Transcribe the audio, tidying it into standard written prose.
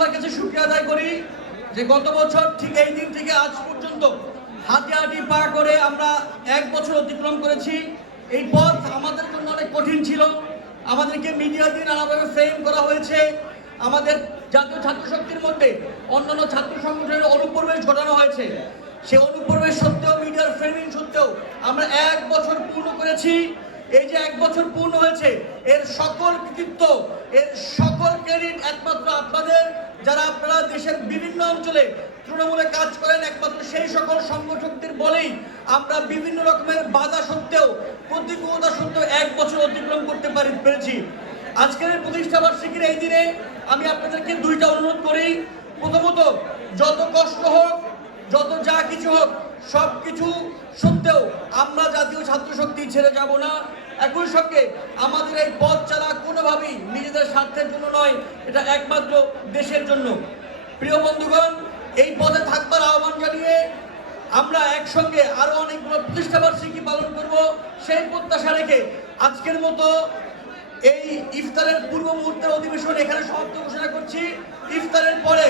আল্লাহর কাছে শুকরিয়া আদায় করি যে গত বছর ঠিক এই দিন থেকে আজ পর্যন্ত হাঁটি হাঁটি পা করে আমরা 1 বছর অতিক্রম করেছি। এই পথ আমাদের জন্য অনেক কঠিন ছিল। আমাদেরকে মিডিয়া দিয়ে নানাভাবে ফ্রেম করা হয়েছে। আমাদের জাতীয় ছাত্র শক্তির মধ্যে অন্যান্য ছাত্র সংগঠনের অনুপ্রবেশ ঘটানো হয়েছে। সেই অনুপ্রবেশ সত্ত্বেও, মিডিয়ার ফ্রেমিং সত্ত্বেও আমরা 1 বছর পূর্ণ করেছি। এই যে 1 বছর পূর্ণ হয়েছে, এর সকল কৃতিত্ব, এর সকল ক্রেডিট একমাত্র আপনাদের, যারা আপনারা দেশের বিভিন্ন অঞ্চলে তৃণমূলে কাজ করেন। একমাত্র সেই সকল সংগঠকদের বলেই আমরা বিভিন্ন রকমের বাধা সত্ত্বেও, প্রতিকূলতা সত্ত্বেও 1 বছর অতিক্রম করতে পেরেছি। আজকের প্রতিষ্ঠা বার্ষিকীর এই দিনে আমি আপনাদেরকে 2টা অনুরোধ করি। প্রথমত, যত কষ্ট হোক, যত যা কিছু হোক, সব কিছু সত্ত্বেও আমরা জাতীয় ছাত্র শক্তি ছেড়ে যাব না। একই সঙ্গে আমাদের এই পথ চলা কোনোভাবেই নিজেদের স্বার্থের জন্য নয়, এটা একমাত্র দেশের জন্য। প্রিয় বন্ধুগণ, এই পথে থাকবার আহ্বান জানিয়ে আমরা একসঙ্গে আরো অনেকগুলো প্রতিষ্ঠা বার্ষিকী পালন করব, সেই প্রত্যাশা রেখে আজকের মতো এই ইফতারের পূর্ব মুহূর্তের অধিবেশন এখানে সমাপ্ত ঘোষণা করছি। ইফতারের পরে